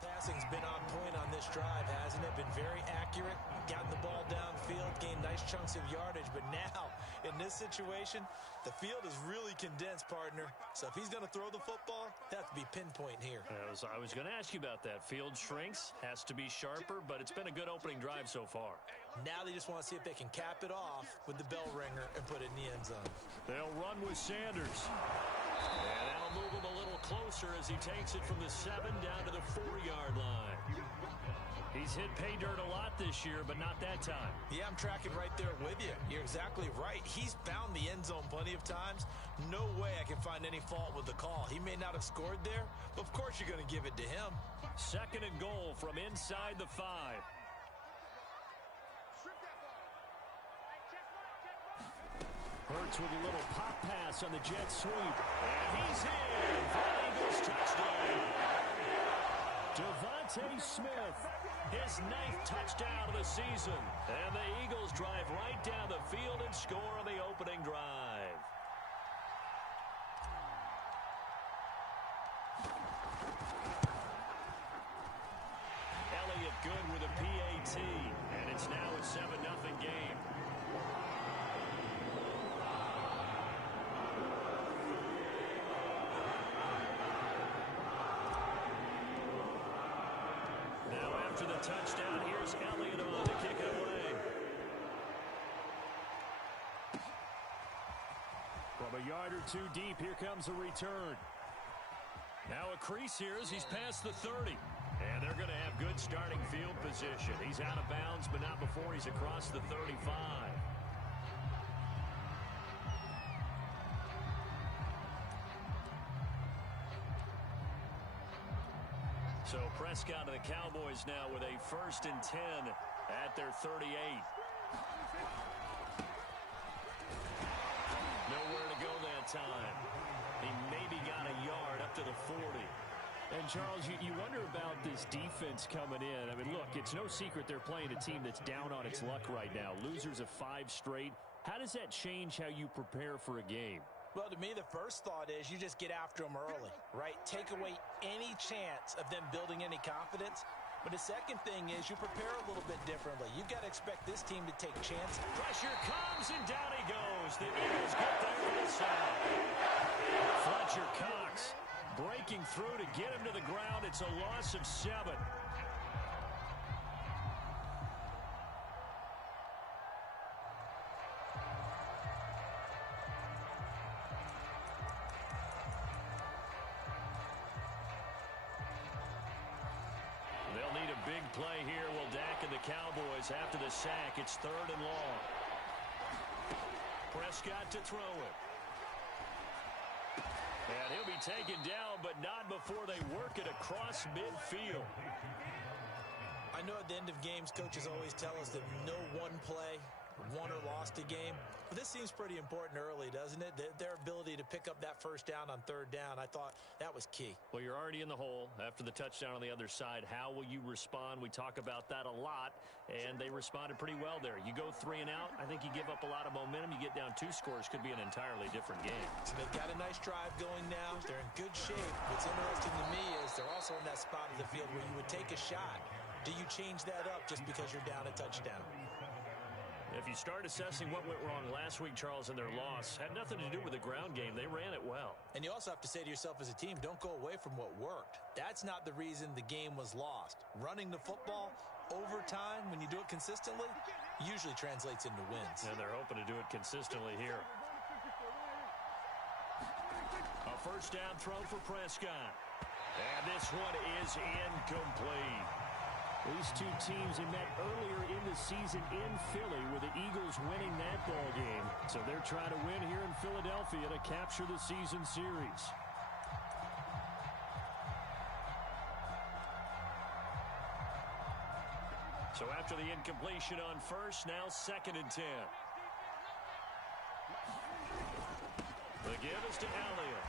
Passing's been on point on this drive, hasn't it? Been very accurate, gotten the ball downfield, gained nice chunks of yardage. But now, in this situation, the field is really condensed, partner. So if he's going to throw the football, it has to be pinpoint here. I was going to ask you about that. Field shrinks, has to be sharper, but it's been a good opening drive so far. Now they just want to see if they can cap it off with the bell ringer and put it in the end zone. They'll run with Sanders. And that'll move him a little closer as he takes it from the 7 down to the 4-yard line. He's hit pay dirt a lot this year, but not that time. Yeah, I'm tracking right there with you. You're exactly right. He's found the end zone plenty of times. No way I can find any fault with the call. He may not have scored there, but of course you're going to give it to him. 2nd and goal from inside the 5. Hurts with a little pop pass on the jet sweep. And he's in for an Eagles touchdown. Devontae Smith, his 9th touchdown of the season. And the Eagles drive right down the field and score on the opening drive. Elliott good with a PAT. And it's now a 7-0 game. After the touchdown, here's Elliott on to kick it away. From a yard or two deep, here comes a return. Now a crease here as he's past the 30. And they're going to have good starting field position. He's out of bounds, but not before he's across the 35. So Prescott and the Cowboys now with a 1st and 10 at their 38. Nowhere to go that time. He maybe got a yard up to the 40. And, Charles, you wonder about this defense coming in. I mean, look, it's no secret they're playing a team that's down on its luck right now. Losers of 5 straight. How does that change how you prepare for a game? Well, to me, the first thought is you just get after them early, right? Take away any chance of them building any confidence. But the second thing is you prepare a little bit differently. You've got to expect this team to take chances. Pressure comes, and down he goes. The Eagles get there for the sack. Fletcher Cox breaking through to get him to the ground. It's a loss of 7. They'll need a big play here. Will Dak and the Cowboys after the sack. It's 3rd and long. Prescott to throw it. And he'll be taken down, but not before they work it across midfield. I know at the end of games, coaches always tell us that no one play won or lost a game. But this seems pretty important early, doesn't it? Their ability to pick up that 1st down on 3rd down, I thought that was key. Well, you're already in the hole after the touchdown on the other side. How will you respond? We talk about that a lot, and they responded pretty well there. You go 3 and out, I think you give up a lot of momentum. You get down 2 scores, could be an entirely different game. So they've got a nice drive going now. They're in good shape. What's interesting to me is they're also in that spot of the field where you would take a shot. Do you change that up just because you're down a touchdown? If you start assessing what went wrong last week, Charles, in their loss, had nothing to do with the ground game. They ran it well. And you also have to say to yourself as a team, don't go away from what worked. That's not the reason the game was lost. Running the football over time, when you do it consistently, usually translates into wins. And they're hoping to do it consistently here. A 1st down throw for Prescott. And this one is incomplete. These two teams had met earlier in the season in Philly with the Eagles winning that ball game. So they're trying to win here in Philadelphia to capture the season series. So after the incompletion on 1st, now 2nd and 10. The give is to Elliott.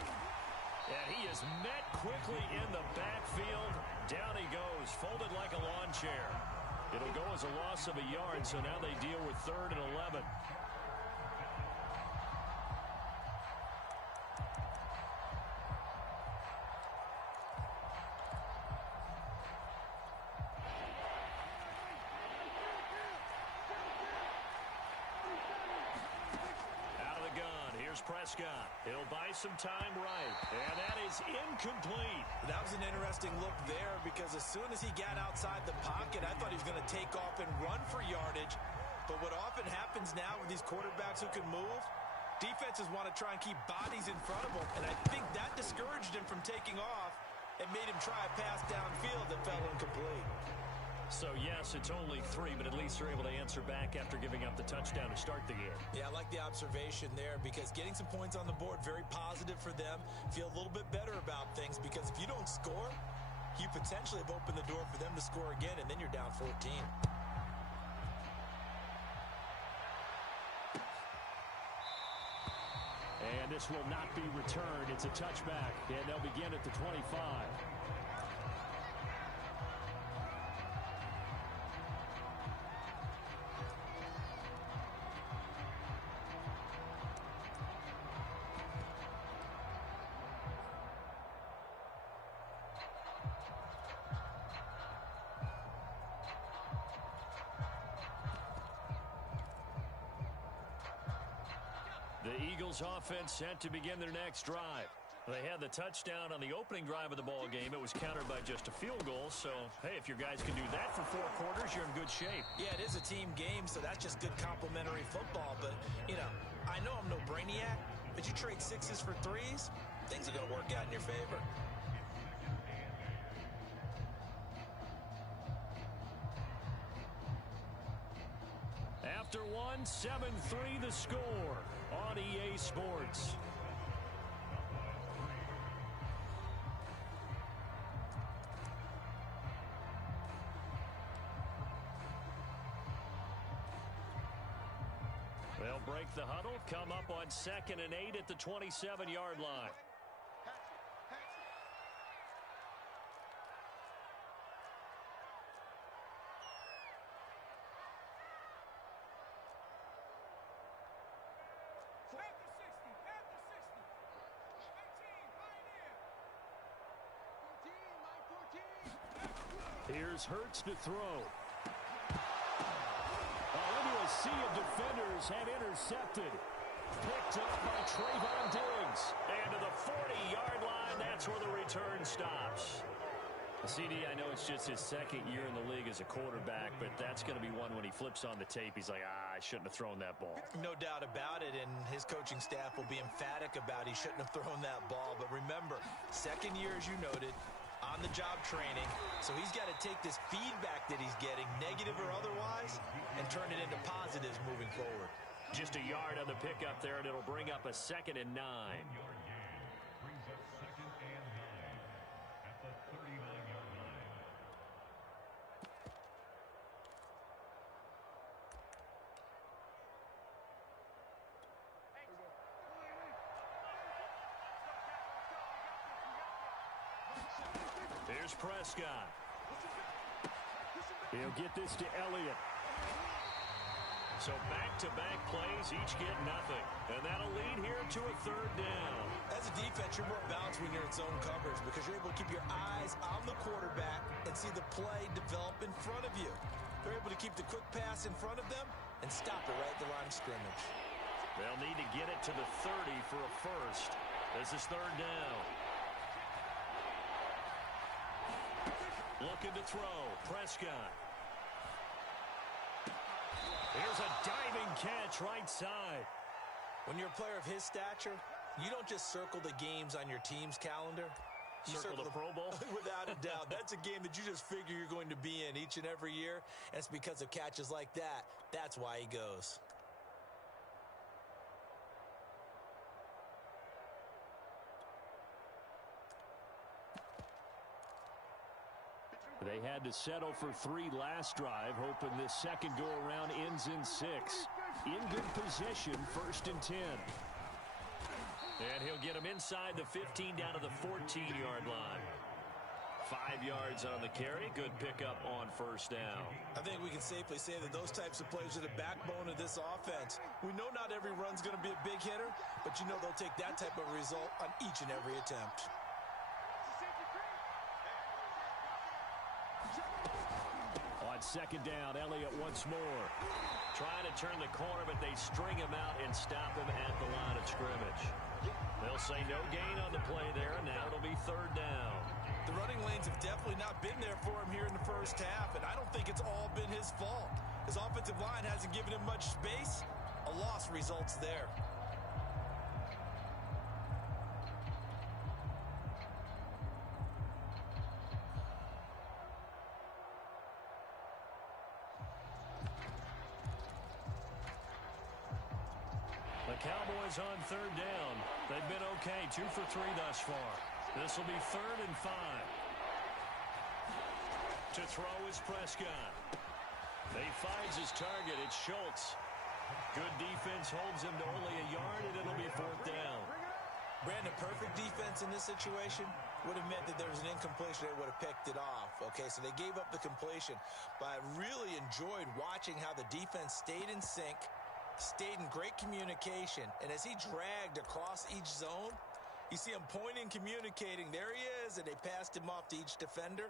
And he is met quickly in the backfield. Down he goes, folded like a lawn chair. It'll go as a loss of a yard, so now they deal with 3rd and 11. Here's Prescott. He'll buy some time right. And that is incomplete. That was an interesting look there because as soon as he got outside the pocket, I thought he was going to take off and run for yardage. But what often happens now with these quarterbacks who can move, defenses want to try and keep bodies in front of them. And I think that discouraged him from taking off and made him try a pass downfield that fell incomplete. So, yes, it's only 3, but at least they're able to answer back after giving up the touchdown to start the game. Yeah, I like the observation there because getting some points on the board, very positive for them. Feel a little bit better about things because if you don't score, you potentially have opened the door for them to score again, and then you're down 14. And this will not be returned. It's a touchback, and they'll begin at the 25. The Eagles offense set to begin their next drive. They had the touchdown on the opening drive of the ball game. It was countered by just a field goal. So, hey, if your guys can do that for 4 quarters, you're in good shape. Yeah, it is a team game, so that's just good complementary football. But, you know, I know I'm no brainiac, but you trade 6s for 3s, things are going to work out in your favor. After one, 7-3 the score on EA Sports. They'll break the huddle, come up on 2nd and 8 at the 27-yard line. Here's Hurts to throw. Into a sea of defenders and intercepted. Picked up by Trayvon Diggs. And to the 40-yard line, that's where the return stops. CD, I know it's just his 2nd year in the league as a quarterback, but that's going to be one when he flips on the tape. He's like, I shouldn't have thrown that ball. No doubt about it, and his coaching staff will be emphatic about he shouldn't have thrown that ball. But remember, 2nd year, as you noted, on-the-job training, so he's got to take this feedback that he's getting, negative or otherwise, and turn it into positives moving forward. Just a yard on the pickup there, and it'll bring up a 2nd and 9. Here's Prescott. He'll get this to Elliott. So back-to-back plays, each get nothing. And that'll lead here to a 3rd down. As a defense, you're more balanced when you're in zone coverage because you're able to keep your eyes on the quarterback and see the play develop in front of you. They're able to keep the quick pass in front of them and stop it right at the line of scrimmage. They'll need to get it to the 30 for a first. This is 3rd down. Looking to throw. Prescott. Here's a diving catch right side. When you're a player of his stature, you don't just circle the games on your team's calendar. You circle the Pro Bowl? Without a doubt. That's a game that you just figure you're going to be in each and every year. And it's because of catches like that. That's why he goes. They had to settle for 3 last drive, hoping this second go-around ends in 6. In good position, 1st and 10. And he'll get him inside the 15 down to the 14-yard line. 5 yards on the carry. Good pickup on 1st down. I think we can safely say that those types of plays are the backbone of this offense. We know not every run's going to be a big hitter, but you know they'll take that type of result on each and every attempt. On second down, Elliott once more. Trying to turn the corner, but they string him out and stop him at the line of scrimmage. They'll say no gain on the play there, and now it'll be third down. The running lanes have definitely not been there for him here in the first half, and I don't think it's all been his fault. His offensive line hasn't given him much space. A loss results there. The Cowboys on third down. They've been okay, 2 for 3 thus far. This will be 3rd and 5. To throw is Prescott. He finds his target. It's Schultz. Good defense holds him to only a yard, and it'll be 4th down. Brandon, perfect defense in this situation would have meant that there was an incompletion. They would have picked it off. Okay, so they gave up the completion. But I really enjoyed watching how the defense stayed in sync, stayed in great communication, and as he dragged across each zone, you see him pointing, communicating. There he is, and they passed him off to each defender.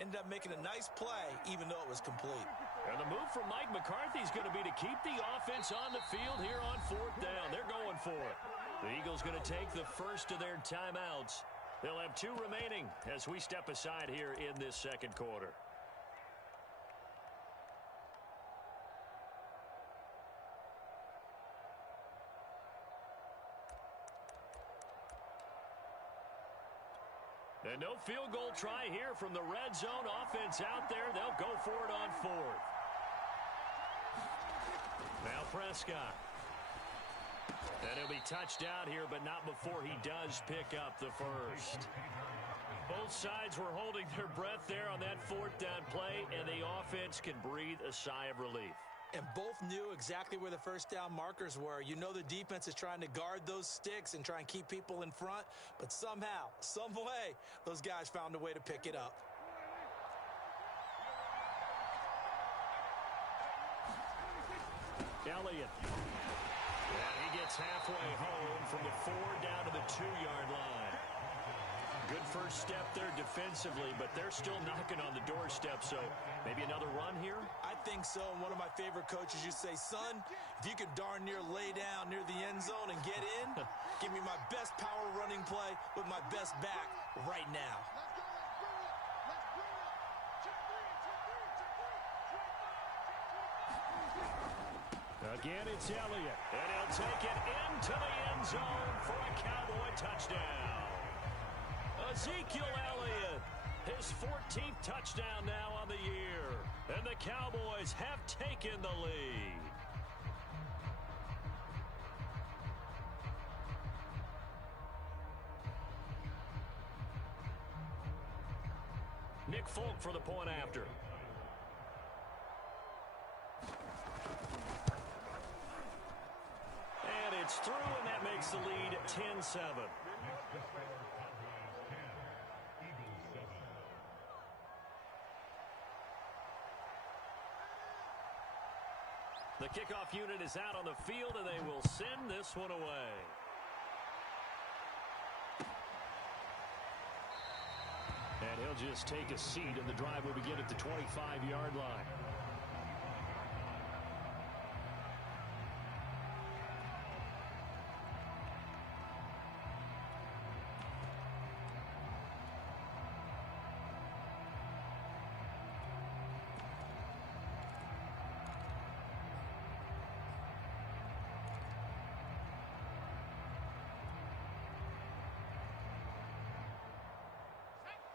Ended up making a nice play, even though it was complete. And the move from Mike McCarthy is going to be to keep the offense on the field here on 4th down. They're going for it. The Eagles going to take the first of their timeouts. They'll have 2 remaining as we step aside here in this second quarter. And no field goal try here from the red zone. Offense out there. They'll go for it on 4th. Now Prescott. And he'll be touched out here, but not before he does pick up the first. Both sides were holding their breath there on that 4th down play, and the offense can breathe a sigh of relief. And both knew exactly where the first down markers were. You know the defense is trying to guard those sticks and try and keep people in front, but somehow, some way, those guys found a way to pick it up. Elliott. And he gets halfway home from the 4 down to the 2-yard line. Good first step there defensively, but they're still knocking on the doorstep, so maybe another run here? I think so. And one of my favorite coaches used to say, son, if you can darn near lay down near the end zone and get in, give me my best power running play with my best back right now. Again, it's Elliott, and he'll take it into the end zone for a Cowboy touchdown. Ezekiel Elliott, his 14th touchdown now on the year, and the Cowboys have taken the lead. Nick Folk for the point after. And it's through, and that makes the lead 10-7. The kickoff unit is out on the field, and they will send this one away. And he'll just take a seat, and the drive will begin at the 25-yard line.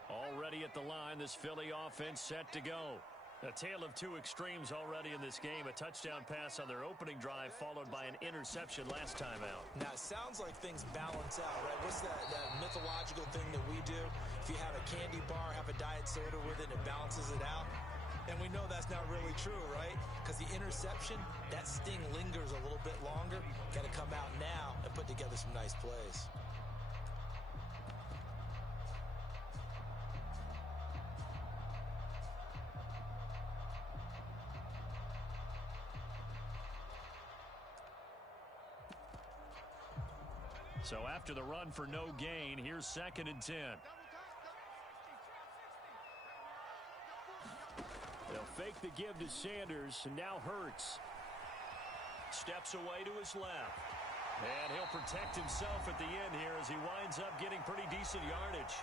Already at the line, this Philly offense set to go. A tale of 2 extremes already in this game. A touchdown pass on their opening drive, followed by an interception last time out. Now, it sounds like things balance out, right? What's that mythological thing that we do? If you have a candy bar, have a diet soda with it, it balances it out. And we know that's not really true, right? Because the interception, that sting lingers a little bit longer. Got to come out now and put together some nice plays. So after the run for no gain, here's 2nd and 10. They'll fake the give to Sanders, and now Hurts. Steps away to his left. And he'll protect himself at the end here as he winds up getting pretty decent yardage.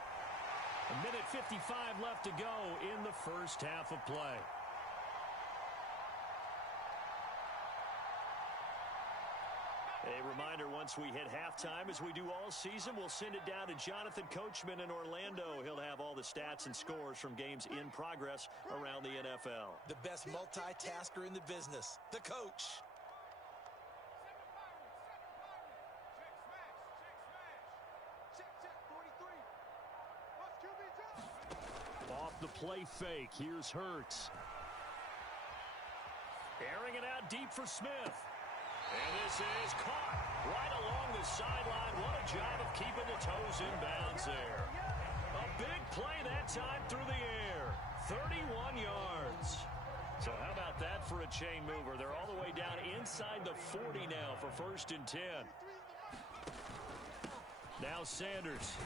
1:55 left to go in the first half of play. A reminder, once we hit halftime, as we do all season, we'll send it down to Jonathan Coachman in Orlando. He'll have all the stats and scores from games in progress around the NFL. The best multitasker in the business, the coach. Off the play fake, here's Hurts. Airing it out deep for Smith. And this is caught right along the sideline. What a job of keeping the toes in bounds there. A big play that time through the air. 31 yards. So how about that for a chain mover? They're all the way down inside the 40 now for 1st and 10. Now Sanders.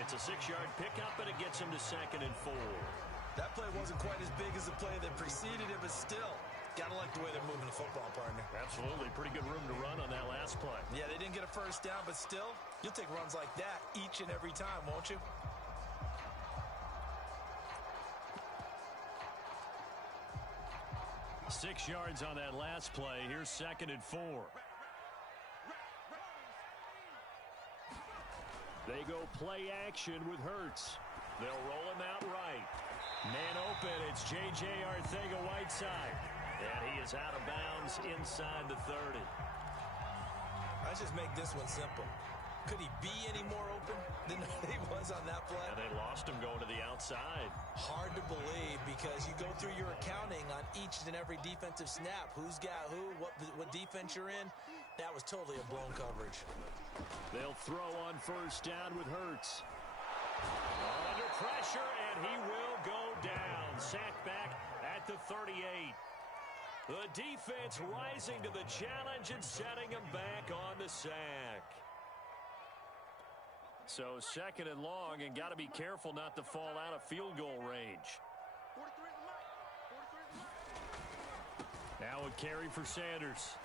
It's a 6-yard pickup, and it gets him to 2nd and 4. That play wasn't quite as big as the play that preceded it, but still, gotta like the way they're moving the football, partner. Absolutely. Pretty good room to run on that last play. Yeah, they didn't get a first down, but still, you'll take runs like that each and every time, won't you? Six yards on that last play. Here's 2nd and 4. They go play action with Hurts. They'll roll him out right. Man open, it's J.J. Arcega-Whiteside. And he is out of bounds inside the 30. Let's just make this one simple. Could he be any more open than he was on that play? And they lost him going to the outside. Hard to believe because you go through your accounting on each and every defensive snap. Who's got who, what defense you're in. That was totally a blown coverage. They'll throw on 1st down with Hurts. Under pressure, and he will go down. Sacked back at the 38. The defense rising to the challenge and setting him back on the sack. So 2nd and long, and got to be careful not to fall out of field goal range. Now a carry for Sanders.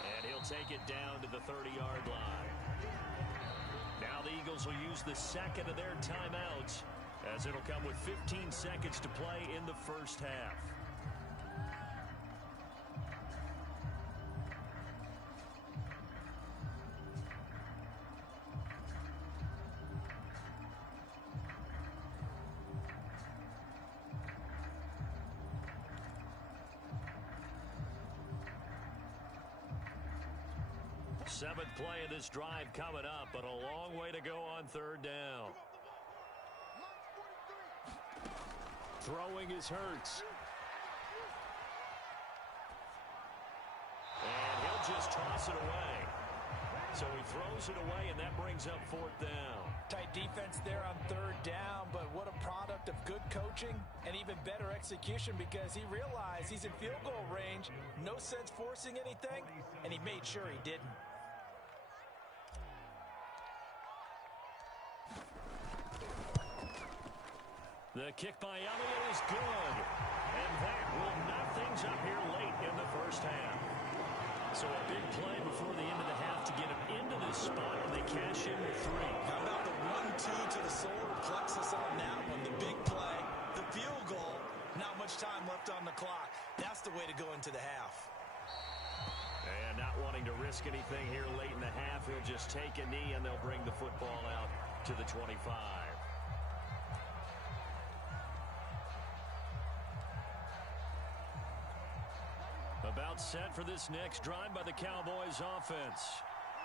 And he'll take it down to the 30-yard line. Now the Eagles will use the 2nd of their timeouts, as it'll come with 15 seconds to play in the first half. Seventh play of this drive coming up, but a long way to go on 3rd down. Throwing is Hurts. And he'll just toss it away. So he throws it away, and that brings up 4th down. Tight defense there on 3rd down, but what a product of good coaching and even better execution because he realized he's in field goal range. No sense forcing anything, and he made sure he didn't. The kick by Elliott is good. And that will knock things up here late in the first half. So a big play before the end of the half to get him into this spot, and they cash in with 3. How about the 1-2 to the solar plexus on that one? The big play, the field goal, not much time left on the clock. That's the way to go into the half. And not wanting to risk anything here late in the half, he'll just take a knee, and they'll bring the football out to the 25. About set for this next drive by the Cowboys offense.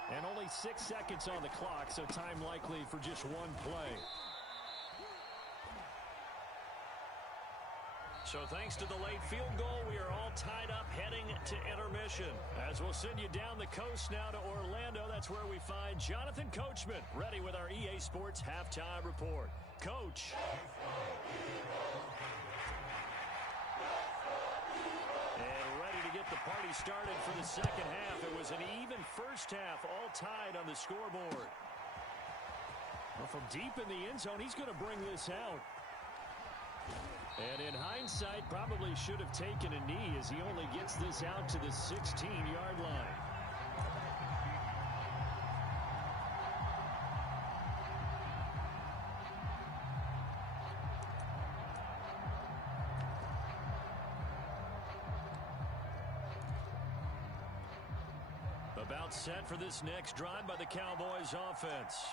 And only 6 seconds on the clock, so time likely for just one play. So thanks to the late field goal, we are all tied up heading to intermission. As we'll send you down the coast now to Orlando, that's where we find Jonathan Coachman, ready with our EA Sports Halftime Report. Coach. The party started for the second half. It was an even first half, all tied on the scoreboard. Well, from deep in the end zone, he's going to bring this out. And in hindsight, probably should have taken a knee as he only gets this out to the 16-yard line. About set for this next drive by the Cowboys offense.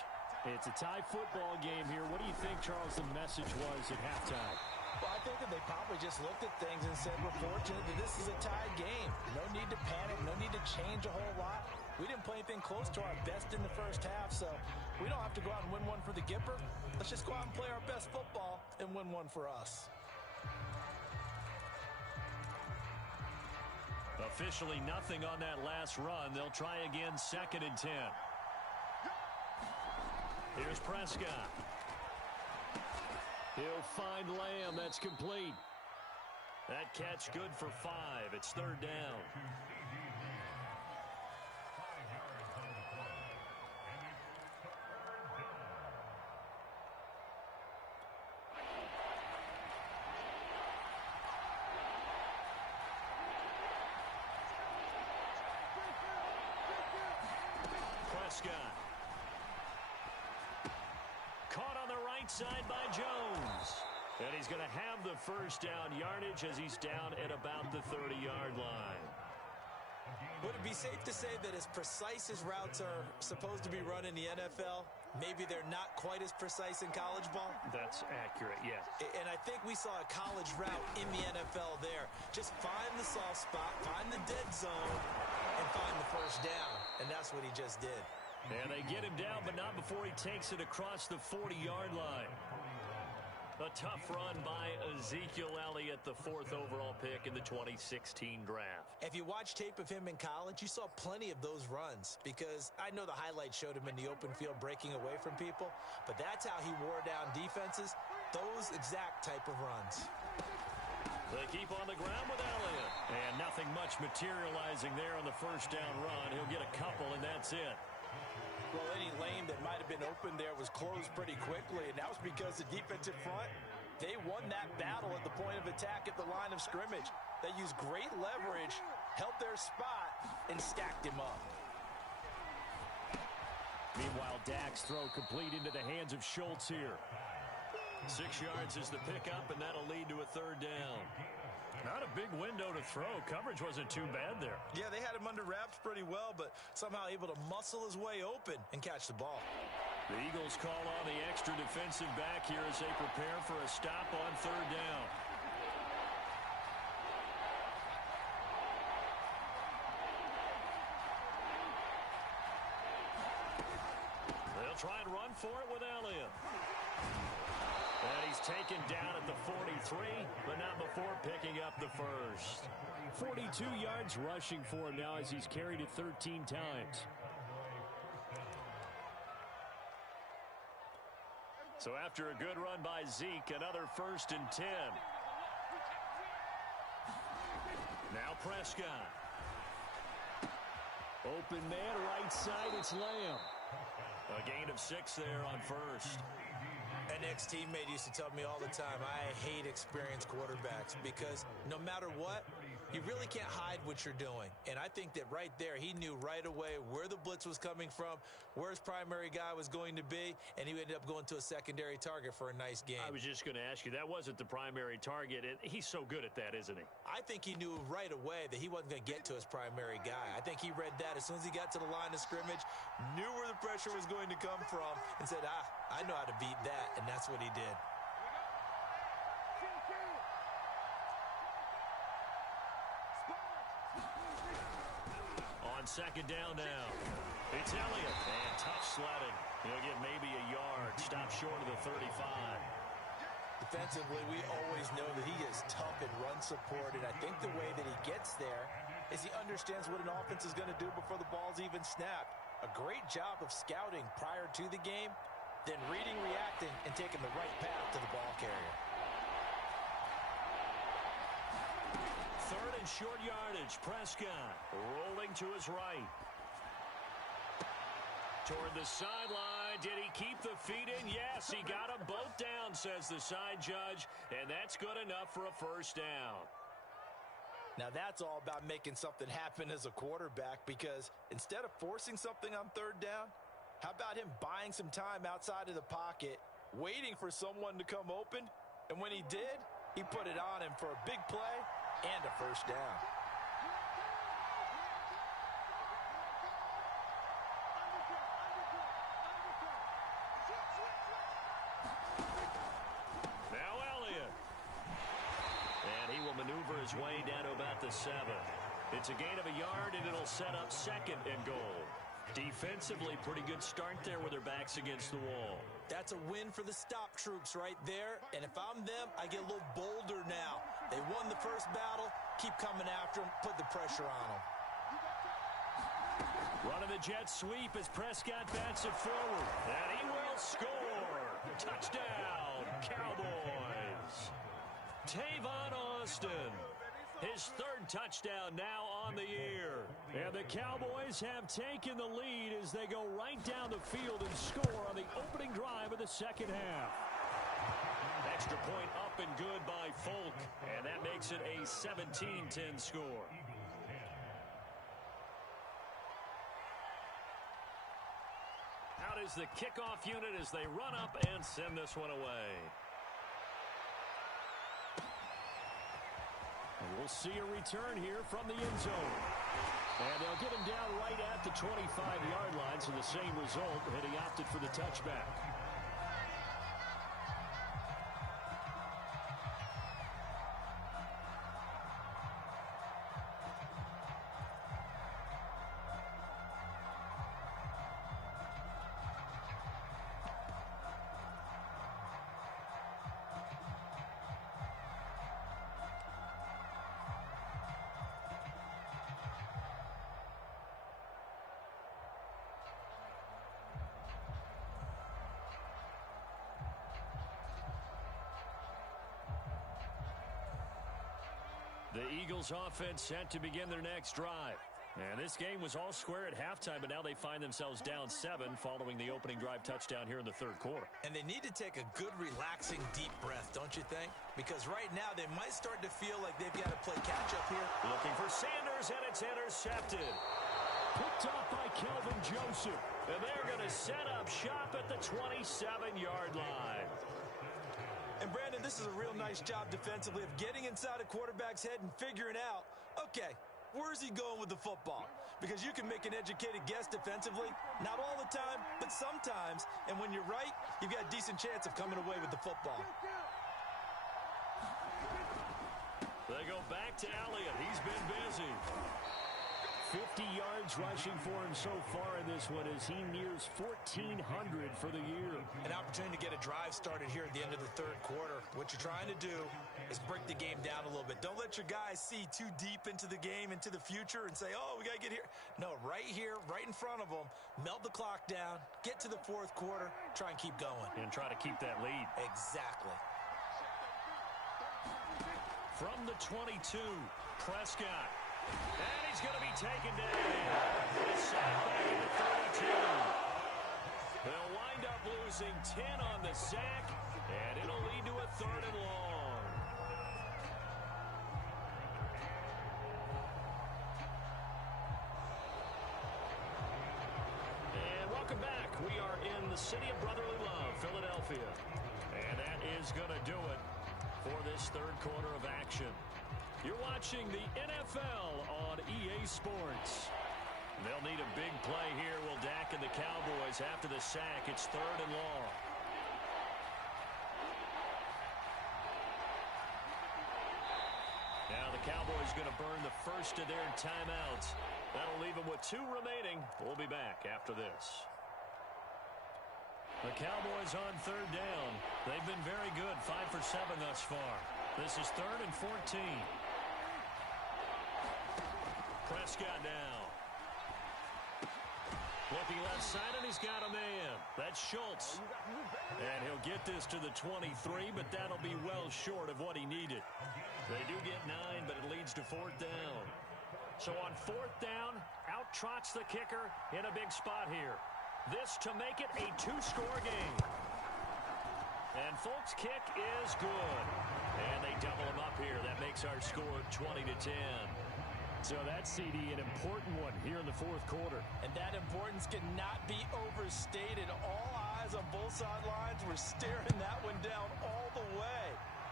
It's a tie football game here. What do you think, Charles, the message was at halftime? Well, I think that they probably just looked at things and said, we're fortunate that this is a tied game. No need to panic. No need to change a whole lot. We didn't play anything close to our best in the first half, so we don't have to go out and win one for the Gipper. Let's just go out and play our best football and win one for us. Officially nothing on that last run. They'll try again, 2nd and 10. Here's Prescott. He'll find Lamb. That's complete. That catch good for 5. It's 3rd down. Prescott. Caught on the right side by Jones. And he's going to have the first down yardage as he's down at about the 30-yard line. Would it be safe to say that as precise as routes are supposed to be run in the NFL, maybe they're not quite as precise in college ball? That's accurate, yeah. And I think we saw a college route in the NFL there. Just find the soft spot, find the dead zone, and find the first down. And that's what he just did. And they get him down, but not before he takes it across the 40-yard line. A tough run by Ezekiel Elliott, the 4th overall pick in the 2016 draft. If you watch tape of him in college, you saw plenty of those runs because I know the highlights showed him in the open field breaking away from people, but that's how he wore down defenses, those exact type of runs. They keep on the ground with Elliott. And nothing much materializing there on the first down run. He'll get a couple, and that's it. Well, any lane that might have been open there was closed pretty quickly, and that was because the defensive front, they won that battle at the point of attack at the line of scrimmage. They used great leverage, held their spot, and stacked him up. Meanwhile, Dak's throw complete into the hands of Schultz here. 6 yards is the pickup, and that'll lead to a 3rd down. Not a big window to throw. Coverage wasn't too bad there. Yeah, they had him under wraps pretty well, but somehow able to muscle his way open and catch the ball. The Eagles call on the extra defensive back here as they prepare for a stop on 3rd down. They'll try and run for it with Elliott. And he's taken down at the 43, but not before picking up the first. 42 yards rushing for him now as he's carried it 13 times. So after a good run by Zeke, another 1st and 10. Now Prescott. Open man, right side, it's Lamb. A gain of 6 there on 1st. An ex-teammate used to tell me all the time, I hate experienced quarterbacks because no matter what, you really can't hide what you're doing. And I think that right there, he knew right away where the blitz was coming from, where his primary guy was going to be, and he ended up going to a secondary target for a nice game. I was just going to ask you, that wasn't the primary target, and he's so good at that, isn't he? I think he knew right away that he wasn't going to get to his primary guy. I think he read that as soon as he got to the line of scrimmage, knew where the pressure was going to come from, and said, I know how to beat that, and that's what he did. On 2nd down now, it's Elliott, and tough sledding. He'll get maybe a yard, stop short of the 35. Defensively, we always know that he is tough in run support, and I think the way that he gets there is he understands what an offense is going to do before the ball's even snapped. A great job of scouting prior to the game, then reading, reacting, and taking the right path to the ball carrier. 3rd and short yardage. Prescott rolling to his right. Toward the sideline. Did he keep the feet in? Yes, he got them both down. down, says the side judge, and that's good enough for a first down. Now that's all about making something happen as a quarterback, because instead of forcing something on third down, how about him buying some time outside of the pocket, waiting for someone to come open, and when he did, he put it on him for a big play and a first down. Now Elliott. And he will maneuver his way down to about the 7. It's a gain of a yard, and it'll set up second and goal. Defensively, pretty good start there with their backs against the wall. That's a win for the stop troops right there. And if I'm them, I get a little bolder now. They won the first battle. Keep coming after them. Put the pressure on them. Running the jet sweep as Prescott bats it forward. And he will score. Touchdown, Cowboys. Tavon Austin. His third touchdown now on the year. And the Cowboys have taken the lead as they go right down the field and score on the opening drive of the second half. Extra point up and good by Folk. And that makes it a 17-10 score. Out is the kickoff unit as they run up and send this one away. And we'll see a return here from the end zone. And they'll get him down right at the 25-yard line, so the same result, and he opted for the touchback. The Eagles offense set to begin their next drive. And this game was all square at halftime, but now they find themselves down 7 following the opening drive touchdown here in the third quarter. And they need to take a good, relaxing, deep breath, don't you think? Because right now they might start to feel like they've got to play catch-up here. Looking for Sanders, and it's intercepted. Picked off by Kelvin Joseph. And they're going to set up shop at the 27-yard line. And, Brandon, this is a real nice job defensively of getting inside a quarterback's head and figuring out, okay, where's he going with the football? Because you can make an educated guess defensively, not all the time, but sometimes. And when you're right, you've got a decent chance of coming away with the football. They go back to Elliott. He's been busy. 50 yards rushing for him so far in this one as he nears 1,400 for the year. An opportunity to get a drive started here at the end of the third quarter. What you're trying to do is break the game down a little bit. Don't let your guys see too deep into the game, into the future, and say, oh, we got to get here. No, right here, right in front of them, melt the clock down, get to the fourth quarter, try and keep going. And try to keep that lead. Exactly. From the 22, Prescott. And he's going to be taken down. A sack back at the 32. They'll wind up losing 10 on the sack, and it'll lead to a third and long. And welcome back. We are in the city of brotherly love, Philadelphia. And that is going to do it for this third quarter of action. You're watching the NFL on EA Sports. They'll need a big play here. Will Dak and the Cowboys after the sack. It's third and long. Now the Cowboys going to burn the first of their timeouts. That'll leave them with 2 remaining. We'll be back after this. The Cowboys on third down. They've been very good, 5 for 7 thus far. This is third and 14. Prescott now. Looking left side, and he's got a man. That's Schultz. And he'll get this to the 23, but that'll be well short of what he needed. They do get 9, but it leads to fourth down. So on fourth down, out trots the kicker in a big spot here. This to make it a 2-score game. And Folk's kick is good. And they double him up here. That makes our score 20-10. So that's, CD, an important one here in the fourth quarter. And that importance cannot be overstated. All eyes on both sidelines were staring that one down all the way.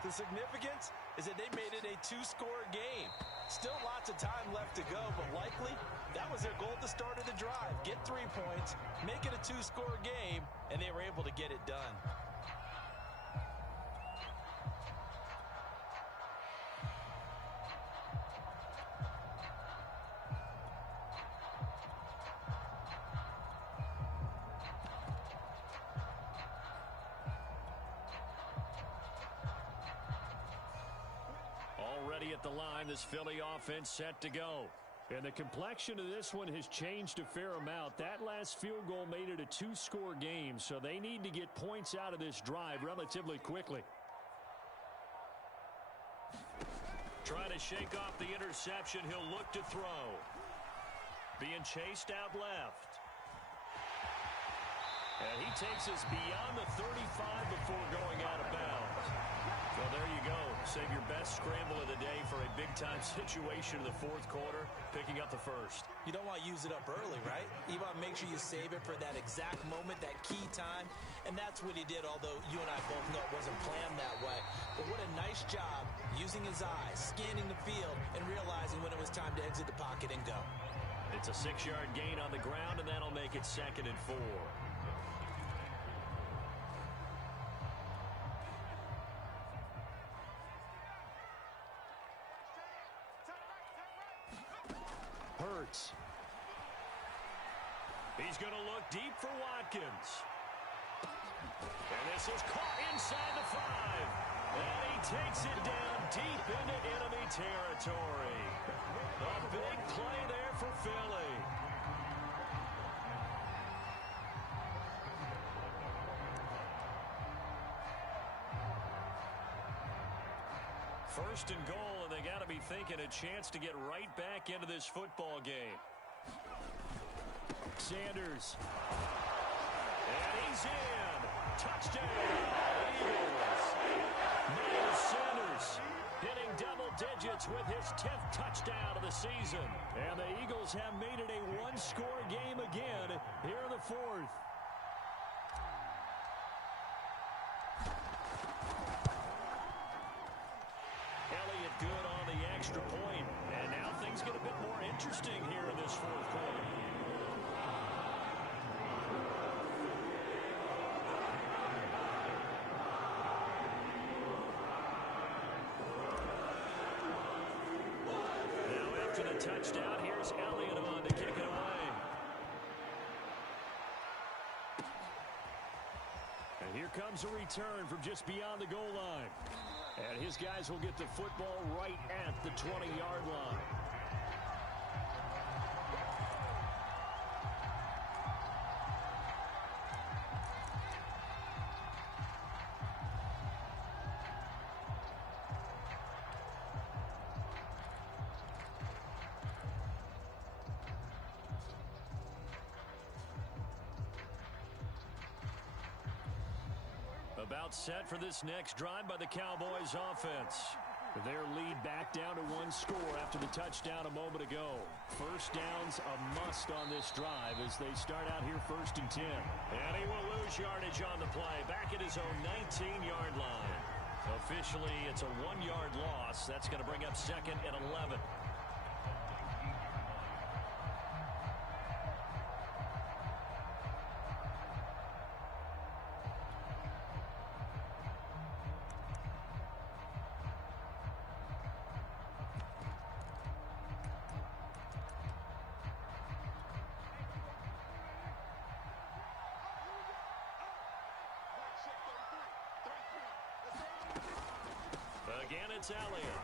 The significance is that they made it a two-score game. Still lots of time left to go, but likely that was their goal at the start of the drive. Get 3 points, make it a two-score game, and they were able to get it done. Already at the line, this Philly offense set to go. And the complexion of this one has changed a fair amount. That last field goal made it a two-score game, so they need to get points out of this drive relatively quickly. Trying to shake off the interception. He'll look to throw. Being chased out left. And he takes us beyond the 35 before going out of bounds. Well, there you go. Save your best scramble of the day for a big-time situation in the fourth quarter, picking up the first. You don't want to use it up early, right? You want to make sure you save it for that exact moment, that key time, and that's what he did, although you and I both know it wasn't planned that way. But what a nice job using his eyes, scanning the field, and realizing when it was time to exit the pocket and go. It's a 6-yard gain on the ground, and that'll make it 2nd and 4. Hurts. He's going to look deep for Watkins. And this is caught inside the 5. And he takes it down deep into enemy territory. A big play there for Philly. First and goal, and they got to be thinking a chance to get right back into this football game. Sanders. And he's in. Touchdown, Eagles. Miles Sanders hitting double digits with his 10th touchdown of the season. And the Eagles have made it a one-score game again here in the fourth. Good on the extra point. And now things get a bit more interesting here in this fourth quarter. Now after the touchdown, here's Elliott on to kick it away. And here comes a return from just beyond the goal line. And his guys will get the football right at the 20-yard line. About set for this next drive by the Cowboys offense. Their lead back down to one score after the touchdown a moment ago. First down's a must on this drive as they start out here 1st and 10. And he will lose yardage on the play. Back at his own 19-yard line. Officially, it's a 1-yard loss. That's going to bring up 2nd and 11. Again, it's Elliott.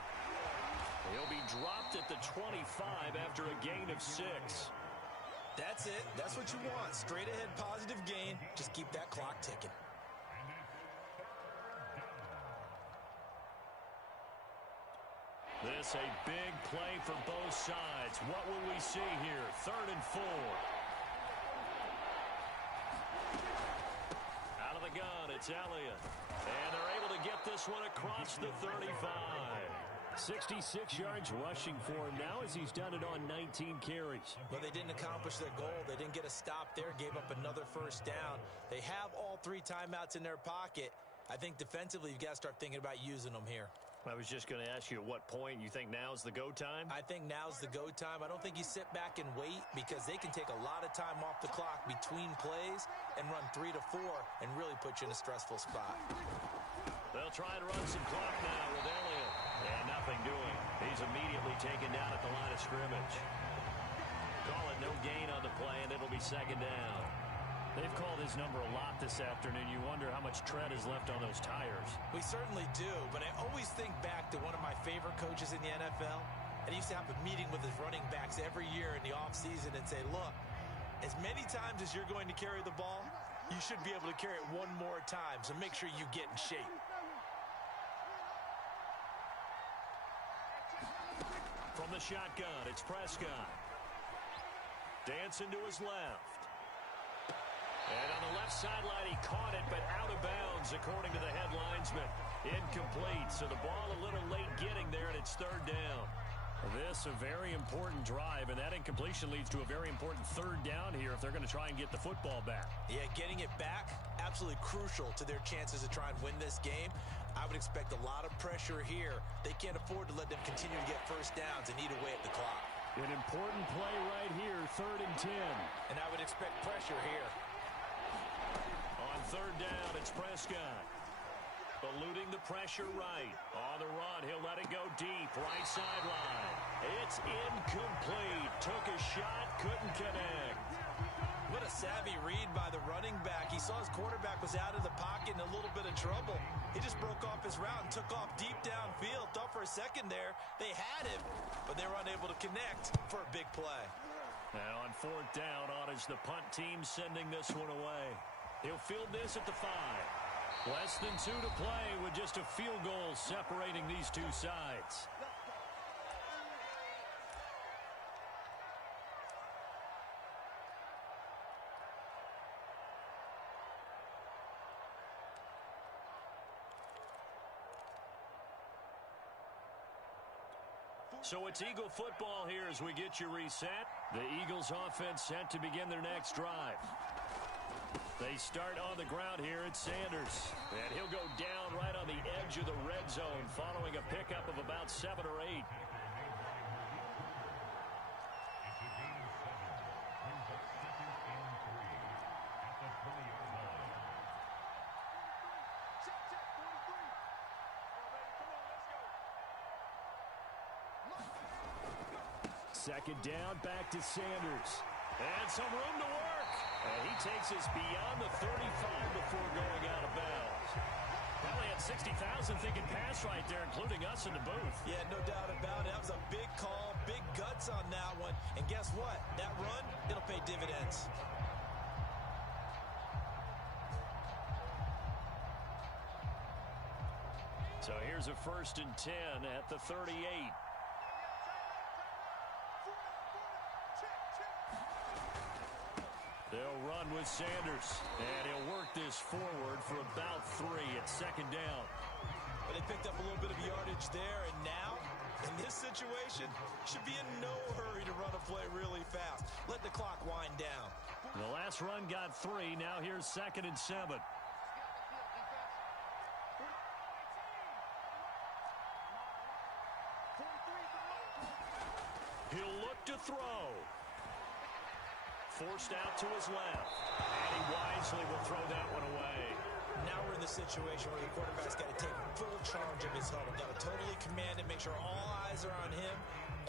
He'll be dropped at the 25 after a gain of 6. That's it. That's what you want. Straight ahead positive gain. Just keep that clock ticking. This a big play for both sides. What will we see here? 3rd and 4. Out of the gun, it's It's Elliott. And they're able to get this one across the 35. 66 yards rushing for him now as he's done it on 19 carries. Well, they didn't accomplish their goal. They didn't get a stop there, gave up another first down. They have all 3 timeouts in their pocket. I think defensively you've got to start thinking about using them here. I was just going to ask you at what point you think now's the go time? I think now's the go time. I don't think you sit back and wait because they can take a lot of time off the clock between plays and run 3 to 4 and really put you in a stressful spot. They'll try and run some clock now with Elliott. And nothing doing. He's immediately taken down at the line of scrimmage. Call it no gain on the play, and it'll be second down. They've called his number a lot this afternoon. You wonder how much tread is left on those tires. We certainly do, but I always think back to one of my favorite coaches in the NFL. And he used to have a meeting with his running backs every year in the offseason and say, look, as many times as you're going to carry the ball, you should be able to carry it one more time, so make sure you get in shape. From the shotgun, it's Prescott. Dancing to his left. And on the left sideline, he caught it, but out of bounds, according to the head linesman. Incomplete, so the ball a little late getting there, and it's third down. This a very important drive, and that incompletion leads to a very important third down here if they're going to try and get the football back. Yeah, getting it back, absolutely crucial to their chances to try and win this game. I would expect a lot of pressure here. They can't afford to let them continue to get first downs and eat away at the clock. An important play right here, 3rd and 10. And I would expect pressure here. On third down, it's Prescott. Eluding the pressure right. On the run, he'll let it go deep. Right sideline. It's incomplete. Took a shot, couldn't connect. What a savvy read by the running back. He saw his quarterback was out of the pocket in a little bit of trouble. He just broke off his route and took off deep downfield. Thought for a second there they had him, but they were unable to connect for a big play. Now on 4th down, on is the punt team sending this one away. He'll field this at the 5. Less than 2 to play with just a field goal separating these two sides. So it's Eagle football here as we get you reset. The Eagles offense set to begin their next drive. They start on the ground here at Sanders. And he'll go down right on the edge of the red zone following a pickup of about 7 or 8. Second down, back to Sanders. And some room to work. And he takes us beyond the 35 before going out of bounds. Probably had 60,000 thinking pass right there, including us in the booth. Yeah, no doubt about it. That was a big call, big guts on that one. And guess what? That run, it'll pay dividends. So here's a 1st and 10 at the 38. They'll run with Sanders, and he'll work this forward for about 3 at 2nd down. But they picked up a little bit of yardage there, and now, in this situation, should be in no hurry to run a play really fast. Let the clock wind down. The last run got 3. Now here's 2nd and 7. He'll look to throw. Forced out to his left. And he wisely will throw that one away. Now we're in the situation where the quarterback's got to take full charge of his huddle. Got to totally command it, make sure all eyes are on him.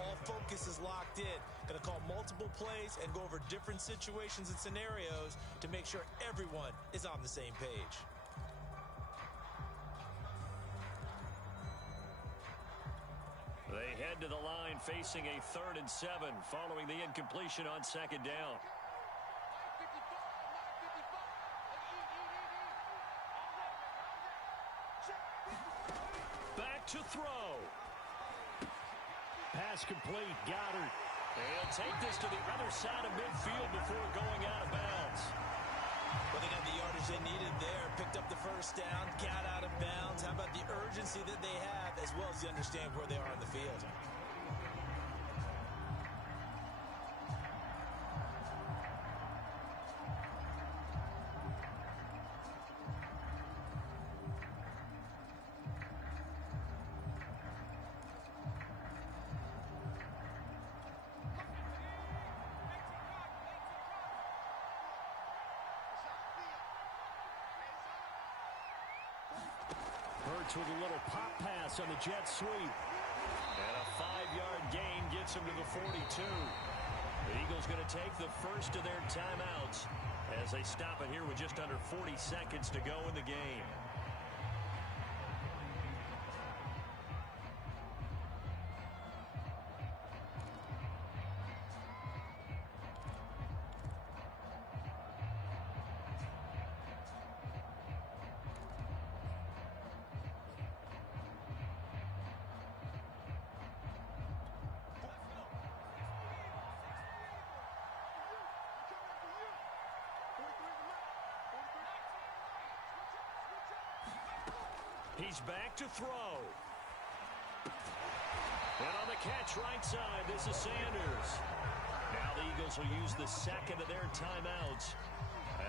All focus is locked in. Going to call multiple plays and go over different situations and scenarios to make sure everyone is on the same page. They head to the line facing a 3rd and 7 following the incompletion on 2nd down. Back to throw. Pass complete. Goddard. He'll take this to the other side of midfield before going out of bounds. Well, they got the yardage they needed there. Picked up the first down, got out of bounds. How about the urgency that they have, as well as you understand where they are on the field? With a little pop pass on the jet sweep. And a 5-yard gain gets him to the 42. The Eagles going to take the first of their timeouts as they stop it here with just under 40 seconds to go in the game. He's back to throw. And on the catch right side, this is Sanders. Now the Eagles will use the second of their timeouts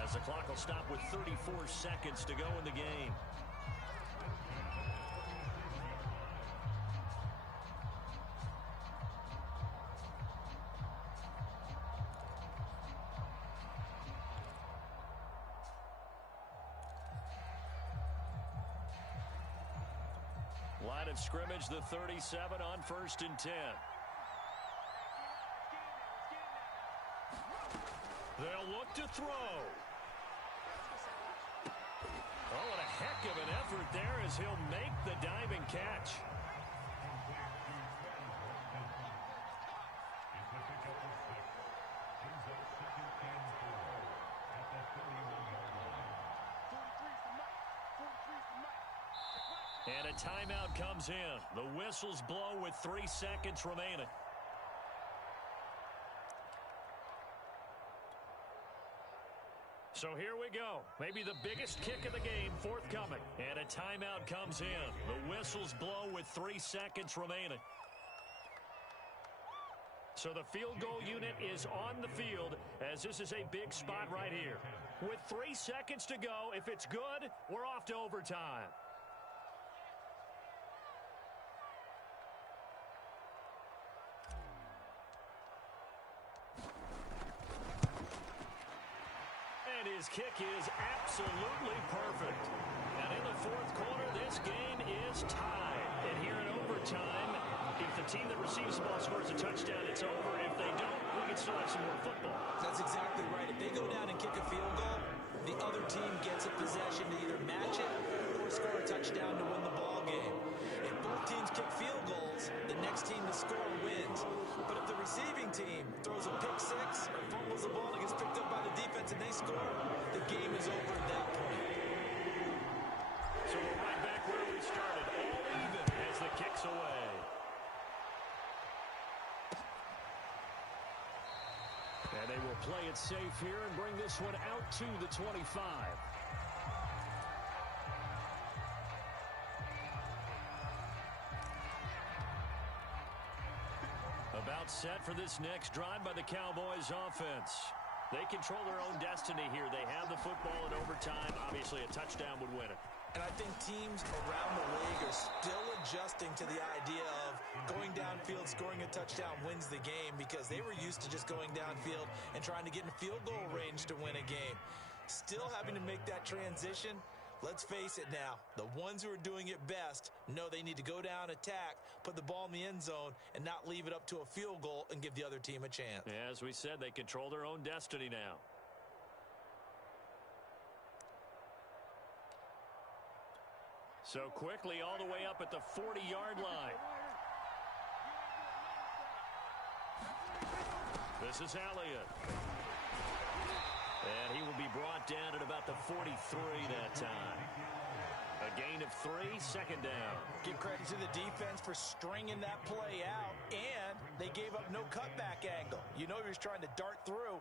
as the clock will stop with 34 seconds to go in the game. Line of scrimmage, the 37 on 1st and 10. They'll look to throw. Oh, and a heck of an effort there as he'll make the diving catch. And a timeout comes in. The whistles blow with 3 seconds remaining. So here we go. Maybe the biggest kick of the game forthcoming. And a timeout comes in. The whistles blow with 3 seconds remaining. So the field goal unit is on the field as this is a big spot right here. With 3 seconds to go, if it's good, we're off to overtime. And his kick is absolutely perfect. And in the 4th quarter, this game is tied. And here in overtime, if the team that receives the ball scores a touchdown, it's over. If they don't, we can still have some more football. That's exactly right. If they go down and kick a field goal, the other team gets a possession to either match it or score a touchdown to win the ball game. If both teams kick field goals, the next team to score wins. But if the receiving team throws a pick six or fumbles the ball and gets picked up by the defense and they score, the game is over at that point. So we're right back where we started, all even as the kick's away. And they will play it safe here and bring this one out to the 25. About set for this next drive by the Cowboys offense. They control their own destiny here. They have the football in overtime. Obviously, a touchdown would win it. And I think teams around the league are still adjusting to the idea of going downfield, scoring a touchdown wins the game because they were used to just going downfield and trying to get in field goal range to win a game. Still having to make that transition. Let's face it now, the ones who are doing it best know they need to go down, attack, put the ball in the end zone, and not leave it up to a field goal and give the other team a chance. As we said, they control their own destiny now. So quickly all the way up at the 40-yard line. This is Elliott. And he will be brought down at about the 43 that time. A gain of 3, second down. Give credit to the defense for stringing that play out, and they gave up no cutback angle. You know he was trying to dart through.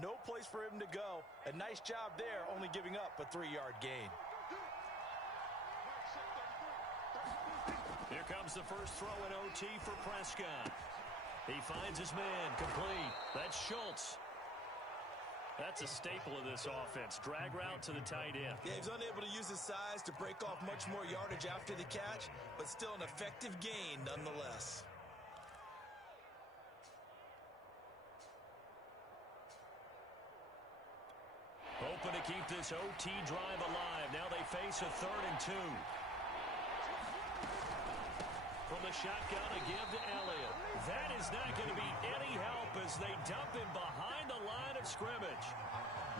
No place for him to go. A nice job there, only giving up a 3-yard gain. Here comes the first throw in OT for Prescott. He finds his man, complete. That's Schultz. That's a staple of this offense. Drag route to the tight end. Yeah, he's unable to use his size to break off much more yardage after the catch, but still an effective gain nonetheless. Hoping to keep this OT drive alive. Now they face a 3rd and 2. From the shotgun, a give to Elliott. That is not going to be any help as they dump him behind the line of scrimmage.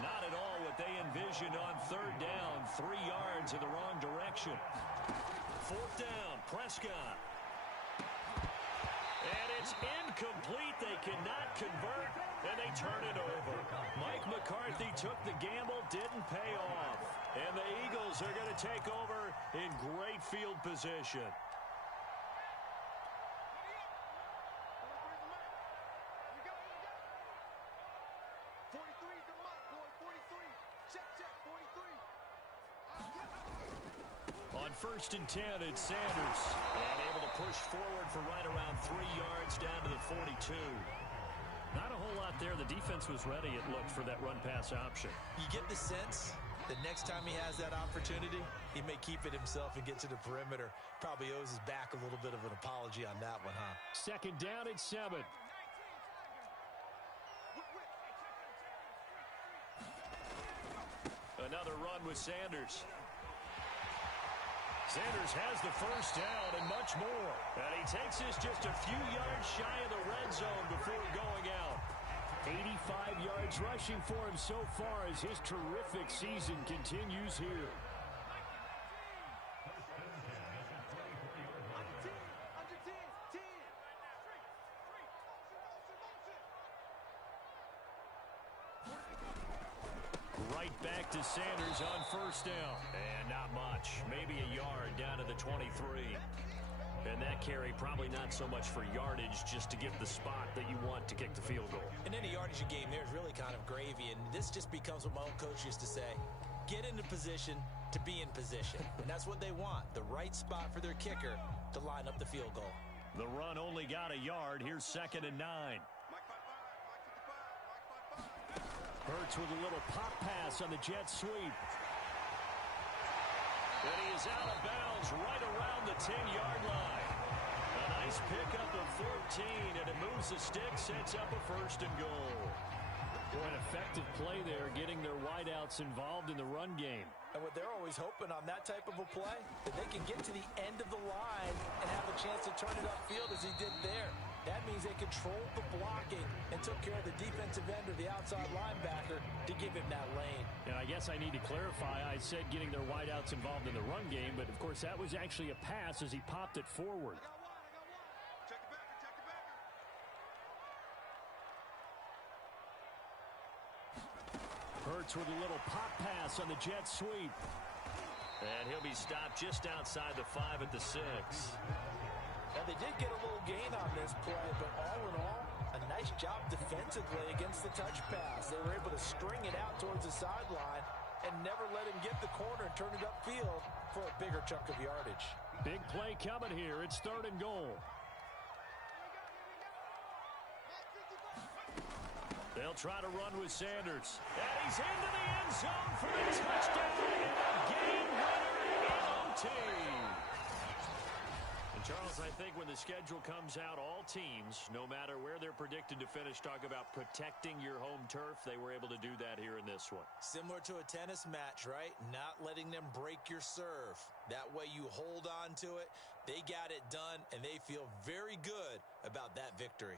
Not at all what they envisioned on 3rd down. 3 yards in the wrong direction. 4th down, Prescott. And it's incomplete. They cannot convert, and they turn it over. Mike McCarthy took the gamble, didn't pay off. And the Eagles are going to take over in great field position. On 1st and 10, it's Sanders. And able to push forward for right around 3 yards down to the 42. Not a whole lot there. The defense was ready, it looked, for that run-pass option. You get the sense that next time he has that opportunity, he may keep it himself and get to the perimeter. Probably owes his back a little bit of an apology on that one, huh? 2nd down at 7. Another run with Sanders. Sanders has the first down and much more. And he takes this just a few yards shy of the red zone before going out. 85 yards rushing for him so far as his terrific season continues here. Right back to Sanders on 1st down. And not much. Maybe a yard down to the 23. And that carry probably not so much for yardage, just to get the spot that you want to kick the field goal. In any yardage game, there's really kind of gravy, and this just becomes what my own coach used to say. Get into position to be in position. And that's what they want, the right spot for their kicker to line up the field goal. The run only got a yard. Here's 2nd and 9. Hurts with a little pop pass on the jet sweep. And he is out of bounds right around the 10-yard line. A nice pickup of 14, and it moves the stick, sets up a 1st and goal. An effective play there, getting their wideouts involved in the run game. And what they're always hoping on that type of a play, that they can get to the end of the line and have a chance to turn it upfield as he did there. That means they controlled the blocking and took care of the defensive end or the outside linebacker to give him that lane. And I guess I need to clarify, I said getting their wideouts involved in the run game, but of course that was actually a pass as he popped it forward. Hurts with a little pop pass on the jet sweep. And he'll be stopped just outside the 5 at the 6. Now, they did get a little gain on this play, but all in all, a nice job defensively against the touch pass. They were able to string it out towards the sideline and never let him get the corner and turn it upfield for a bigger chunk of yardage. Big play coming here. It's 3rd and goal. They'll try to run with Sanders. And he's into the end zone for the touchdown and a game winner in OT. And Charles, I think when the schedule comes out, all teams, no matter where they're predicted to finish, talk about protecting your home turf. They were able to do that here in this one. Similar to a tennis match, right? Not letting them break your serve. That way you hold on to it. They got it done, and they feel very good about that victory.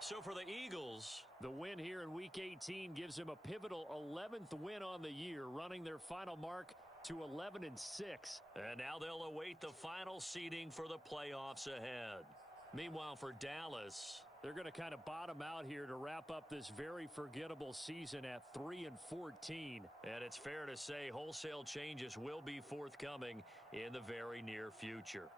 So for the Eagles, the win here in Week 18 gives them a pivotal 11th win on the year, running their final mark to 11-6. And now they'll await the final seeding for the playoffs ahead. Meanwhile, for Dallas, they're going to kind of bottom out here to wrap up this very forgettable season at 3-14. And it's fair to say wholesale changes will be forthcoming in the very near future.